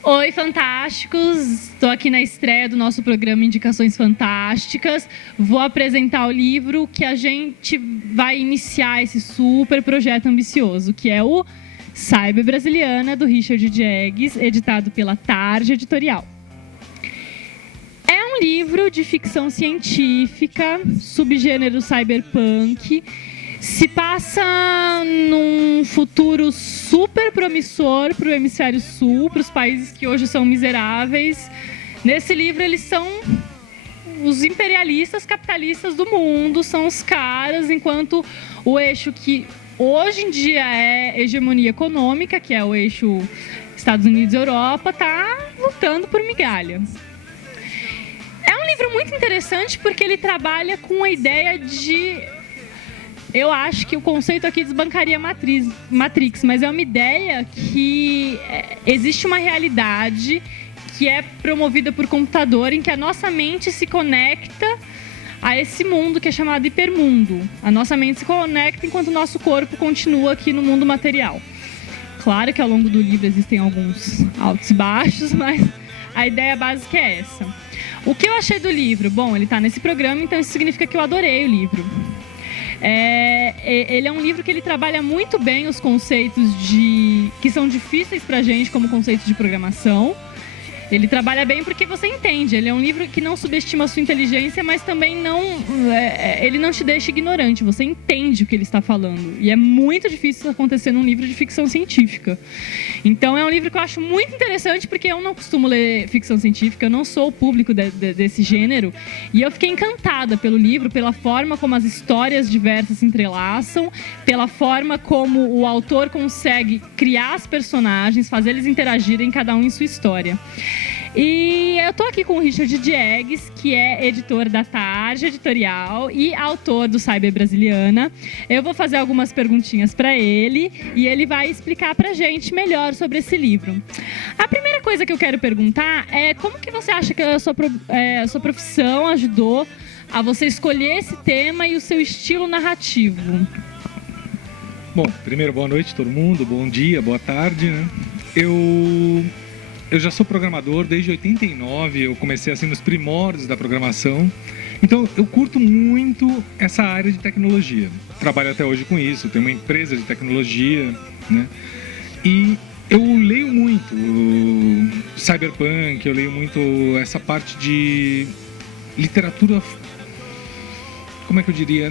Oi, fantásticos! Estou aqui na estreia do nosso programa Indicações Fantásticas. Vou apresentar o livro que a gente vai iniciar esse super projeto ambicioso, que é o Cyber Brasiliana, do Richard Diegues, editado pela Tarde Editorial. É um livro de ficção científica, subgênero cyberpunk. Se passa num futuro super promissor para o hemisfério sul, para os países que hoje são miseráveis. Nesse livro, eles são os imperialistas capitalistas do mundo, são os caras, enquanto o eixo que hoje em dia é hegemonia econômica, que é o eixo Estados Unidos e Europa, está lutando por migalha. É um livro muito interessante porque ele trabalha com a ideia de... Eu acho que o conceito aqui desbancaria Matrix, mas é uma ideia que existe uma realidade que é promovida por computador, em que a nossa mente se conecta a esse mundo que é chamado hipermundo. A nossa mente se conecta enquanto o nosso corpo continua aqui no mundo material. Claro que ao longo do livro existem alguns altos e baixos, mas a ideia básica é essa. O que eu achei do livro? Bom, ele está nesse programa, então isso significa que eu adorei o livro. Ele é um livro que ele trabalha muito bem os conceitos que são difíceis pra gente, como conceitos de programação. Ele trabalha bem porque você entende. Ele é um livro que não subestima a sua inteligência, mas também ele não te deixa ignorante. Você entende o que ele está falando. E é muito difícil isso acontecer num livro de ficção científica. Então é um livro que eu acho muito interessante, porque eu não costumo ler ficção científica, eu não sou o público desse gênero. E eu fiquei encantada pelo livro, pela forma como as histórias diversas se entrelaçam, pela forma como o autor consegue criar os personagens, fazer eles interagirem, cada um em sua história. E eu tô aqui com o Richard Diegues, que é editor da Tarde Editorial e autor do Cyber Brasiliana. Eu vou fazer algumas perguntinhas para ele e ele vai explicar pra gente melhor sobre esse livro. A primeira coisa que eu quero perguntar é como que você acha que a sua profissão ajudou a você escolher esse tema e o seu estilo narrativo? Bom, primeiro, boa noite todo mundo, bom dia, boa tarde, né? Eu já sou programador desde 89, eu comecei assim nos primórdios da programação. Então eu curto muito essa área de tecnologia. Trabalho até hoje com isso, tenho uma empresa de tecnologia, né? E eu leio muito cyberpunk, eu leio muito essa parte de literatura, como é que eu diria?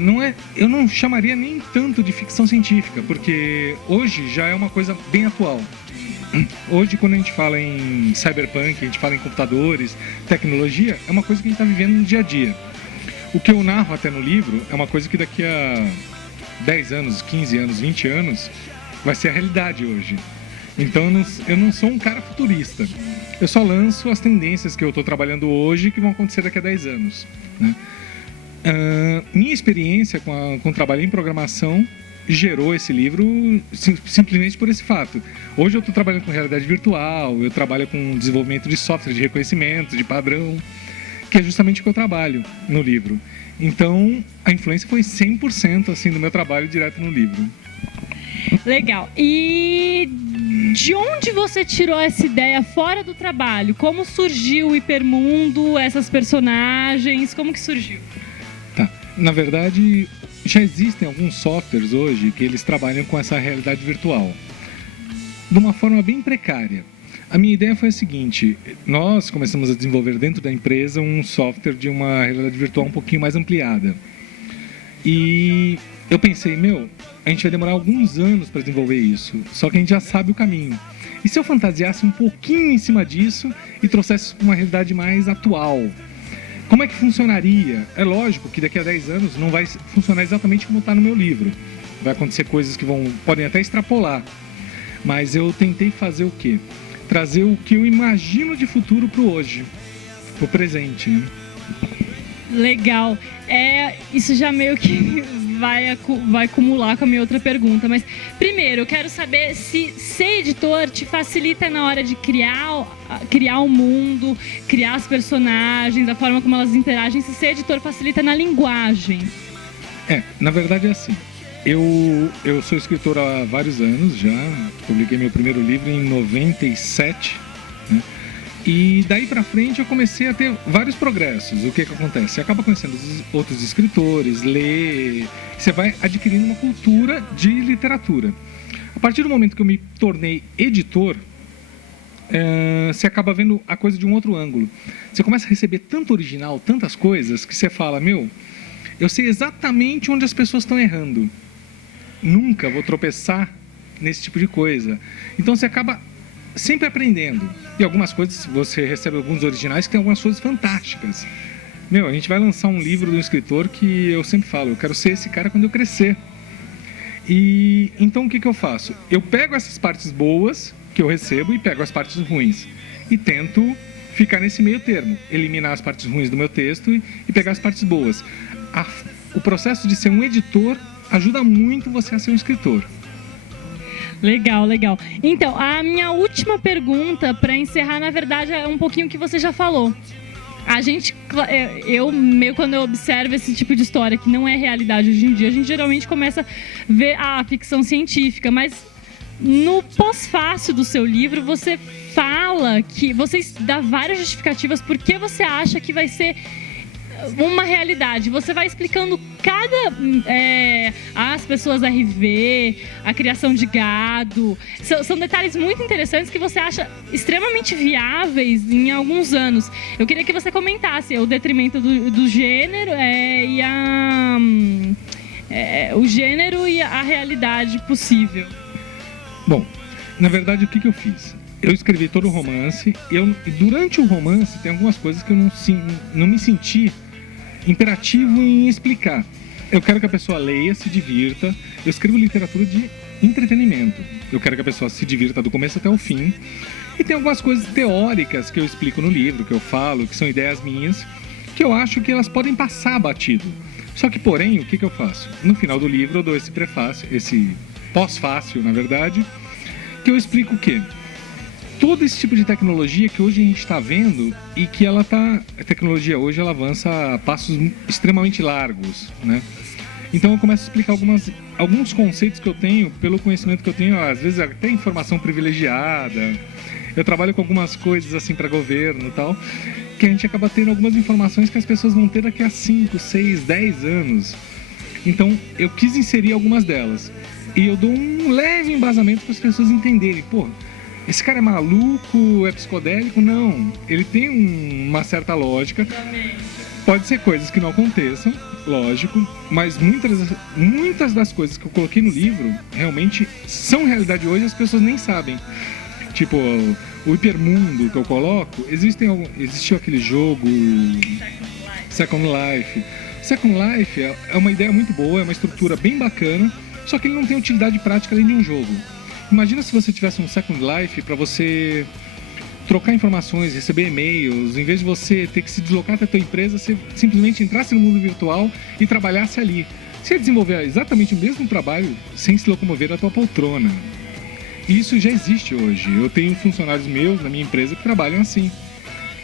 Eu não chamaria nem tanto de ficção científica, porque hoje já é uma coisa bem atual. Hoje, quando a gente fala em cyberpunk, a gente fala em computadores, tecnologia, é uma coisa que a gente está vivendo no dia a dia. O que eu narro até no livro é uma coisa que daqui a 10 anos, 15 anos, 20 anos, vai ser a realidade hoje. Então eu não sou um cara futurista. Eu só lanço as tendências que eu estou trabalhando hoje que vão acontecer daqui a 10 anos, né? Minha experiência com o trabalho em programação gerou esse livro simplesmente por esse fato. Hoje eu estou trabalhando com realidade virtual, eu trabalho com desenvolvimento de software de reconhecimento, de padrão, que é justamente o que eu trabalho no livro. Então, a influência foi 100% assim, do meu trabalho direto no livro. Legal. E de onde você tirou essa ideia fora do trabalho? Como surgiu o hipermundo, essas personagens? Como que surgiu? Tá. Na verdade, já existem alguns softwares hoje que eles trabalham com essa realidade virtual de uma forma bem precária. A minha ideia foi a seguinte: nós começamos a desenvolver dentro da empresa um software de uma realidade virtual um pouquinho mais ampliada. E eu pensei, a gente vai demorar alguns anos para desenvolver isso, só que a gente já sabe o caminho. E se eu fantasiasse um pouquinho em cima disso e trouxesse uma realidade mais atual? Como é que funcionaria? É lógico que daqui a 10 anos não vai funcionar exatamente como está no meu livro. Vai acontecer coisas que podem até extrapolar. Mas eu tentei fazer o quê? Trazer o que eu imagino de futuro para o hoje, para o presente, né? Legal. Isso já meio que vai acumular com a minha outra pergunta. Mas, primeiro, eu quero saber se ser editor te facilita na hora de criar um mundo, criar os personagens, a forma como elas interagem, se ser editor facilita na linguagem. Na verdade é assim. Eu sou escritor há vários anos já, publiquei meu primeiro livro em 97, né? E daí para frente eu comecei a ter vários progressos. O que acontece? Você acaba conhecendo outros escritores, lê, você vai adquirindo uma cultura de literatura. A partir do momento que eu me tornei editor, você acaba vendo a coisa de um outro ângulo. Você começa a receber tanto original, tantas coisas, que você fala, meu, eu sei exatamente onde as pessoas estão errando. Nunca vou tropeçar nesse tipo de coisa. Então você acaba sempre aprendendo. E algumas coisas, você recebe alguns originais que tem algumas coisas fantásticas. Meu, a gente vai lançar um livro de um escritor que eu sempre falo, eu quero ser esse cara quando eu crescer. E então o que eu faço? Eu pego essas partes boas que eu recebo e pego as partes ruins. E tento ficar nesse meio termo. Eliminar as partes ruins do meu texto e pegar as partes boas. O processo de ser um editor ajuda muito você a ser um escritor. Legal, legal. Então, a minha última pergunta, para encerrar, na verdade, é um pouquinho o que você já falou. Quando eu observo esse tipo de história que não é realidade hoje em dia, a gente geralmente começa a ver a ficção científica, mas no pós-fácil do seu livro, você fala que você dá várias justificativas por que você acha que vai ser uma realidade. Você vai explicando as pessoas RV, a criação de gado. São detalhes muito interessantes que você acha extremamente viáveis em alguns anos. Eu queria que você comentasse o detrimento do gênero o gênero e a realidade possível. Bom, na verdade, o que eu fiz? Eu escrevi todo o romance e durante o romance tem algumas coisas que eu não me senti imperativo em explicar. Eu quero que a pessoa leia, se divirta. Eu escrevo literatura de entretenimento. Eu quero que a pessoa se divirta do começo até o fim. E tem algumas coisas teóricas que eu explico no livro, que eu falo, que são ideias minhas, que eu acho que elas podem passar batido. Só que, porém, o que eu faço? No final do livro eu dou esse prefácio, esse pós-fácio, na verdade, que eu explico o quê? Todo esse tipo de tecnologia que hoje a gente está vendo e que a tecnologia hoje ela avança a passos extremamente largos, né? Então eu começo a explicar alguns conceitos que eu tenho, pelo conhecimento que eu tenho, às vezes até informação privilegiada. Eu trabalho com algumas coisas assim para governo e tal, que a gente acaba tendo algumas informações que as pessoas vão ter daqui a 5, 6, 10 anos. Então eu quis inserir algumas delas. E eu dou um leve embasamento para as pessoas entenderem, pô, esse cara é maluco, é psicodélico? Não. Ele tem uma certa lógica. Pode ser coisas que não aconteçam, lógico, mas muitas das coisas que eu coloquei no livro realmente são realidade hoje e as pessoas nem sabem. Tipo, o hipermundo que eu coloco, existiu aquele jogo Second Life. Second Life é uma ideia muito boa, é uma estrutura bem bacana, só que ele não tem utilidade prática além de um jogo. Imagina se você tivesse um Second Life para você trocar informações, receber e-mails, em vez de você ter que se deslocar até a tua empresa, você simplesmente entrasse no mundo virtual e trabalhasse ali. Você ia desenvolver exatamente o mesmo trabalho sem se locomover da tua poltrona. E isso já existe hoje. Eu tenho funcionários meus na minha empresa que trabalham assim.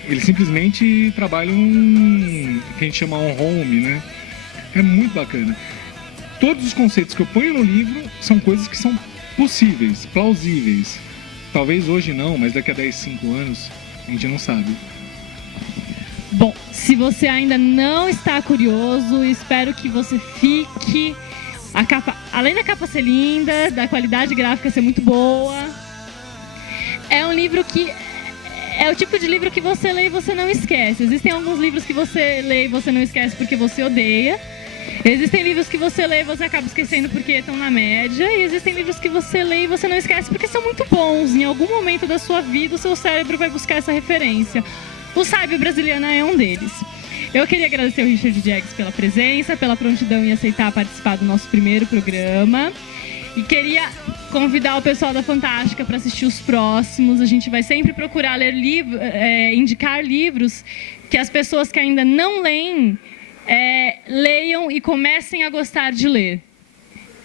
Eles simplesmente trabalham que a gente chama on-home, né? É muito bacana. Todos os conceitos que eu ponho no livro são coisas que são possíveis, plausíveis. Talvez hoje não, mas daqui a 10, 5 anos a gente não sabe. Bom, se você ainda não está curioso, espero que você fique. A capa, além da capa ser linda, da qualidade gráfica ser muito boa, é um livro que é o tipo de livro que você lê e você não esquece. Existem alguns livros que você lê e você não esquece porque você odeia. Existem livros que você lê e você acaba esquecendo porque estão na média. E existem livros que você lê e você não esquece porque são muito bons. Em algum momento da sua vida, o seu cérebro vai buscar essa referência. O Sábio Brasiliana é um deles. Eu queria agradecer ao Richard Diegues pela presença, pela prontidão em aceitar participar do nosso primeiro programa. E queria convidar o pessoal da Fantástica para assistir os próximos. A gente vai sempre procurar ler indicar livros que as pessoas que ainda não leem leiam e comecem a gostar de ler.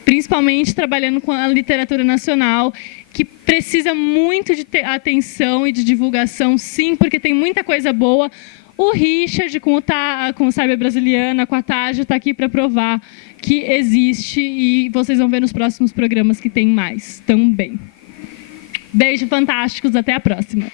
Principalmente trabalhando com a literatura nacional, que precisa muito de atenção e de divulgação, sim, porque tem muita coisa boa. O Richard, com o Sábia Brasiliana, com a Tágia, está aqui para provar que existe e vocês vão ver nos próximos programas que tem mais também. Beijo, fantásticos, até a próxima.